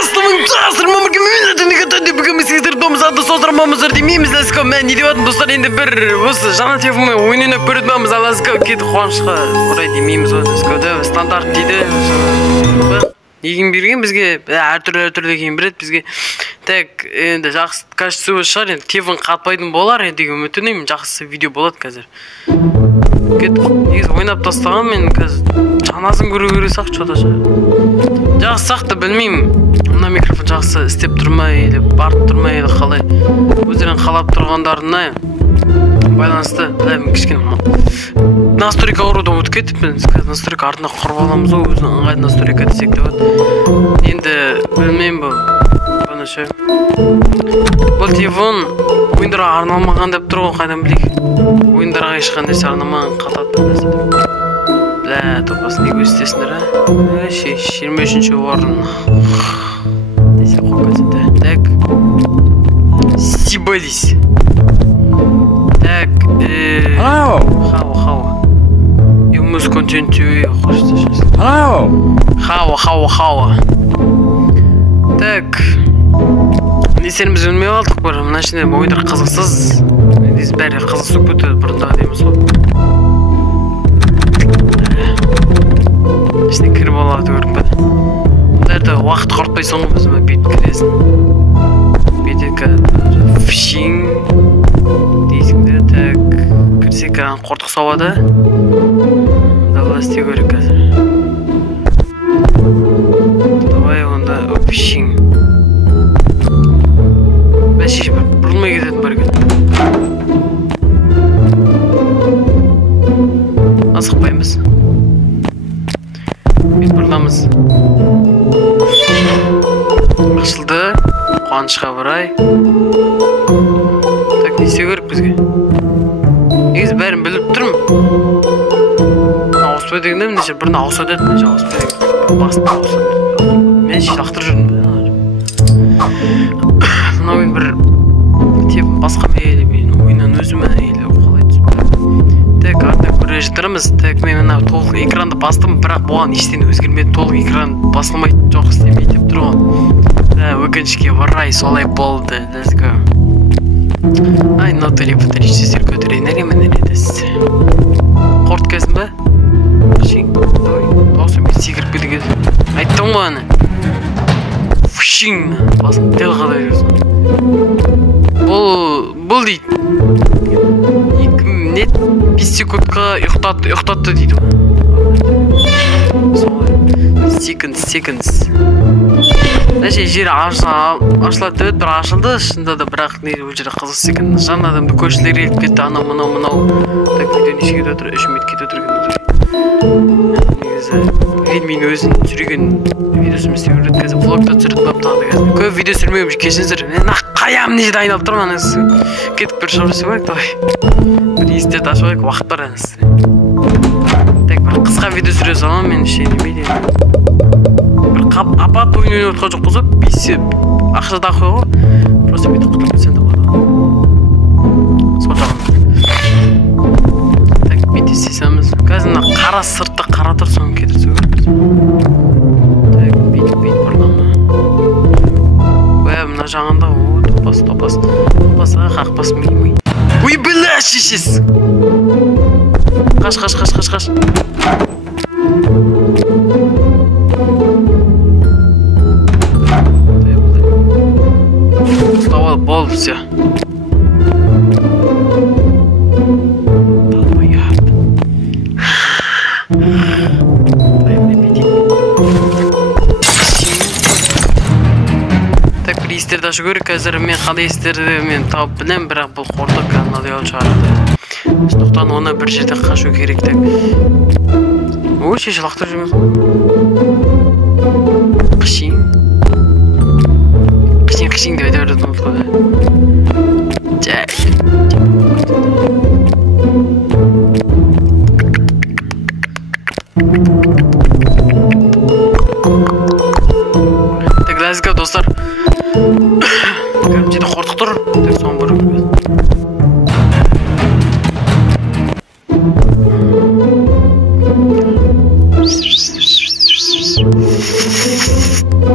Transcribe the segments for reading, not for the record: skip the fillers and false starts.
жасыр мамырге мемлекетіне кетеді бүгін сіздер домызады создырмамыздар демейміз ләсқа мен не деватым достар енді бір осы жаңа телефонмен ойын ойнап көрдіміз аласқа кетіп қуанышқа орай демейміз ғой ләсқа стандарт дейді егін берген бізге әртүрлі кейін береді бізге так енді жақсы качествосы шығар енді телефон қатпайтын болар деген үміттенемін жақсы видео болады қазір негізі ойнап тастаған мен қазір жанасын көру керек сақ что-то жақсы сақты білмеймін мына микрофон жақсы істеп тұрмай или барып тұрмай или қалай өздерін қалап тұрғандарына байланысты білемін кішкене настройка ұруды ұмытып кетіппін настройка артына құрып аламыз ғой өзінің ыңғайлы настройка десек те болады енді білмеймін бұны ше бұл телефон ойындарға арналмаған деп тұр ғой қайдан білейік ойындарға ешқандай арналмаған қатады бля топасын не көрсетесіңдер а 23-ші орын десе қойып кетседі так стебались так How you must continue How так не сеніміз өлмей қалдық бір мына ішінде ойындар қызықсыз бәрі қызықсып кетеді бұрында дейміз ғой ішіне кіріп алады көрінбеді бұндарды уақыт құртпайсың ғой біз бүйтіп кіресің бүйтіп фшин дейсің де так кірсек қортық сауады давай істеу керек қазір давай онда фшин бәшеш бір бұрылмай кететін бар екен асықпаймыз бет бұрыламыз ашылды қуанышқа орай так не істеу керек бізге негізі бәрін біліп тұрмын ауыспай дегенде міне бұрын ауыса деді міне ауыспай деген басында ауыса мен ше лақтырып жүрдім мынау мен бір телефон басқа или мен ойыннан өзіме или қалай түсінбедім так артынан көре жатырмыз так мен мына толық экранды бастым бірақ бұған ештеңе өзгермеді толық экран басылмайды жоқ істемейді деп тұр ғой өкінішке орай солай болды let's go ай нотари патричестер көтерейін мен едесіз қорткесің ба фшин дауысы мен секіріп кетіп айттым ғой ана фшин басын дәл қалай жүрсің бұл дейді 2 минут 5 секундқа ұйықтатты дейді seconds Нәше жері ашылады деп бір ашылды шында да бірақ ол жерде қызық екен жаңа адамды көршілер еліп кетті анау мынау так видео неше кетіп отыр 3 минут кетіп отыр негізі мен өзім түсірген видеосын істеу керек қазір влогта түсіріп тағы да көп видео түсірмеймін кешіріңіздер мен қаямын не жерде айналып тұрмын кетіп бір шығып жасау керек давай бір естерді ашып алайық уақыт бар так бір қысқа видео түсіре саламын мен ше немейді бір апат ойын отқан жоқ болса ақша да қой ғой просто бүйтіп құтылып кетсең де болады сол жағында так бүйтіп істесеміз қазір мына қара сыртты қара тұр соны кетірсе керек так бүйтіп бұрылама мына жағында топас қақпас ми ой бля шешесі қаш болды все так бір естерді ашу керек қазір мен қандай естерді мен тауып білемін бірақ бұл қорды канал шығарады сондықтан оны бір жерде қашу керек так ой шеше лақтырып жүрміз қышин деп айта беретін болды ғой жай так let's go достар жерде қортық тұр так соны бұрып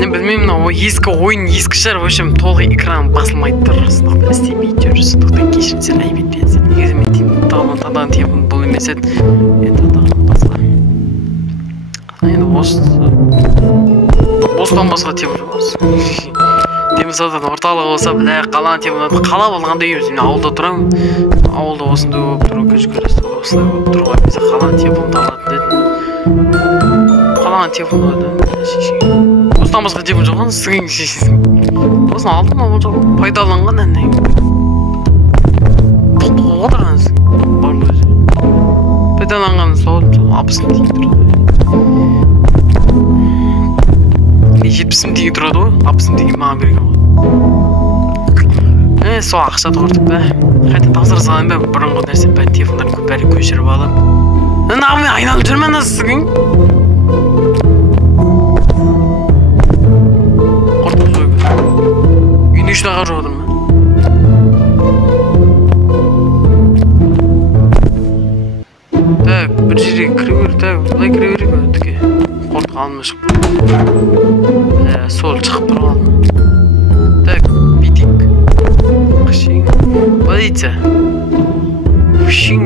мен білмеймін мына ескі ойын ескі шығар, в общем, толық экран басылмайды тұр, сондықтан істемейді жүр, сондықтан кешірім сен айып етпеңіз. Негізі мен тағынан телефон бұл емес еді, енді тағынан басқа. Енді осыдан басқа телефон болсын. Демесаудан орталығы болса, біле қалаған телефон, қала болғанда үйіміз, мен ауылда тұрамын, ауылда осындай болып тұру, көшкөресті осылай болып тұруға, бізде қалаған телефонды алатын дедім. Қалаған телефон өді, осыдан басқа телефон жоған, сіңген шешесің. Осын алдым ма, ол жоқ, пайдаланған әннен. Тоқтығы отырғансың, барлы өзі. Пайдаланғанын соғылдым, сол 60 тиін тұрады. 70 тиін тұрады ғой, 60 тиін маған берген ғой. Сол ақша тұрдық бә. Қайта тапсырыс алайын бә, бұрынғы нәрсе бәрі телефондарын көп бәрі көшіріп алып. Нағымен айналып жүрмен асығың? Қортық жой бә. Үйіне үшін ағар жоғыдыр ма? Так, бір жерге кіре бер, так, бұлай кіре берек ме? Түке. Қортық алынма шығып. Сол шығып тұрып алды. Так, битик. Қышың. Полиция. Үшің.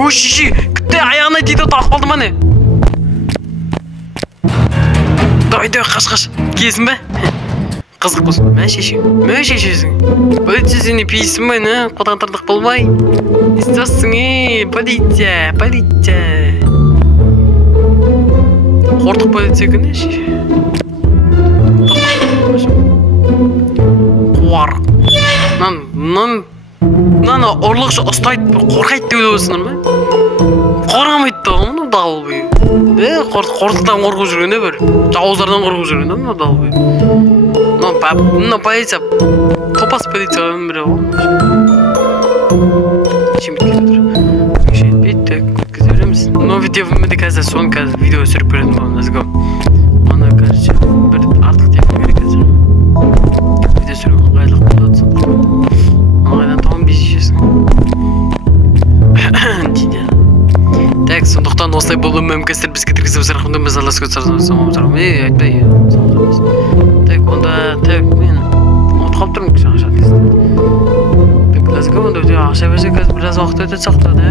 Үші! Күтті аяғына дейді тағып қалды ма не? Давай, қаш. Келесің бе? Қызық болсын. Мә шешесің. Полиция сені пейсің бе, не? Қотантырдық болмай. Истосың, полиция. Қортық полиция күні шеше. Қуар. Наны ұрлықшы ұстайды, қорқайды деуді болсыныр ма? Қорғамайды да, мұны дал бей. Қортықтан қорқу жүргенде бір. Жауыздардан қорқу жүргенде мұны дал бей. Мұны полиция, топас полицияға бірі ғой. Шемет кетіп тұр. Бейті, көткізі береміз. Новый телефонымды қазір соны қазір видео сүріп беретін болым, назгау. Оны қазір бір артық телефон керек қазір. Видео сүріп қағайлық болады сондықтан. Қайдан тауын безешесің. Дейді. Так, сондықтан осылай болуы мүмкінсіздер бізге тіргізіп сұрақымды біз алас көт сұрақымды. Айтпай. Так, онда, так, мен ұтқалып тұрмын кіші ақша дейсіз. Так, лазға онда өте ақша берсе қазір біраз уақыт өтеді сақтады.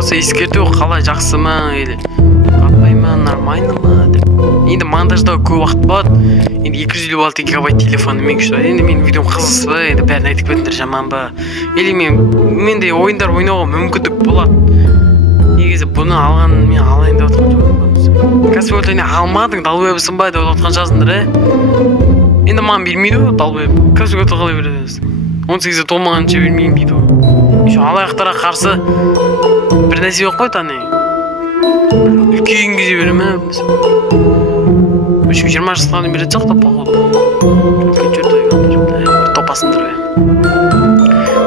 Осы ескерту қалай жақсы ма, или қатпай ма, нормально ма деп. Енді монтажда көп уақыт болады. Енді 256 гигабайт телефоны мен күшті. Енді мен видеом қызықсы ба, енді бәрін айтып кетіндір жаман ба. Или менде ойындар ойнауға мүмкіндік болады. Негізі бұны алған мен алайын деп отқан жоғын. Кәсіп өлтіне алмадың, далбебісің ба деп отқан жазындыр, Енді маған бермейді ғой, далбеб. Кәсіп өлті қалай береді? 18-де толмағанша бермейін дейді ғой. Еще алаяқтарға қарсы бір нәрсе жоқ қой, таны. Үлкен кезде бере ме? 20 жастағаны береді жоқ та походу. Үлкен жүрді ойғандар. Топасындыр бе.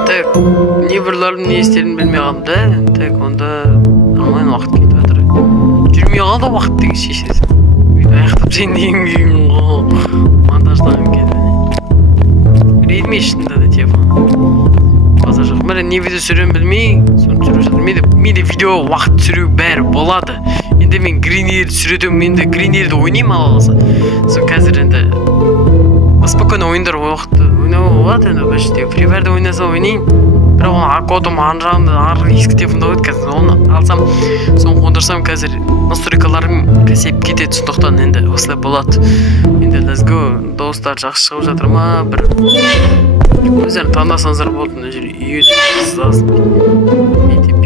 Так, не бірлерім не естерін білмей қалым да. Так, онда амайын уақыт кетіп жатыр. Жүрмей қалды уақыт деген шешесі. Аяқтап сен дейін кейін ғой. Монтаждағым келді. Рейдме ішінде да телефон. База жоқ. Мәрі не видео сүрем білмей, соны жүріп жатыр. Менде видео уақыт сүру бәрі болады. Енді мен гринерді сүретім, менде гринерді ойнайым алғаласа. Сол қазір енді спокойно ойындар уақытты ойнауға болады енді бәште. Фривәрді ойнаса ойнайын. Бірақ оны аккодым аржағымды арғы ескі телефонда өйді қазір. Оны алсам, соны қондырсам қазір настройкаларым кәсеп кетеді. Сондықтан енді осылай болады. Енді let's go. Достар жақсы шығып жатыр ма? Бір өздерін таңдасаңыздар болды. Мына жер үйе сыздасын. Бейтіп.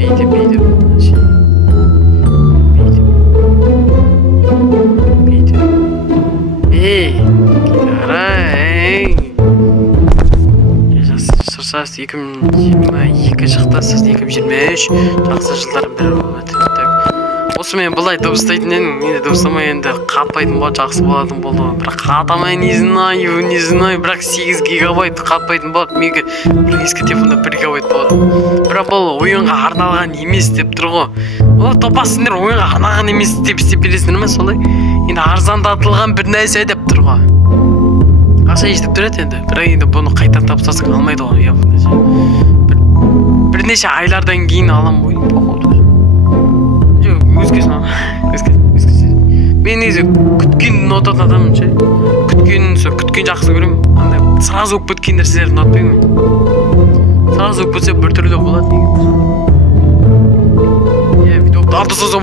Сұрсас 2022 шықты, сіз 2023 жақсы жылдардың бірі болады. Осы мен бұлай дыбыстайтын едім, енді дыбыстамай енді қатпайтын болады, жақсы болатын болды. Бірақ қатамай не знаю, бірақ 8 гигабайт қатпайтын болады. Менге бір ескі телефонда 1 гигабайт болады. Бірақ бұл ойынға арналған емес деп тұр ғой. Ол топасыңдар ойынға арналған емес деп істеп бересіңдер ме солай? Енді арзандатылған бір нәрсе деп тұр ғой. Ақша естіп тұрады енді, бірақ енді бұны қайтан тапсасың алмайды ғой. Бірнеше айлардан кейін алам ойын походу. Жоқ, өзгесін. Мен негізі күткен нотатын адамын ше. кеткен жақсы көремін. Андай сразу болып кеткен нәрселерді ұнатпаймын. Сразу болып кетсе біртүрлі болады негізі. Видеоды анда-санда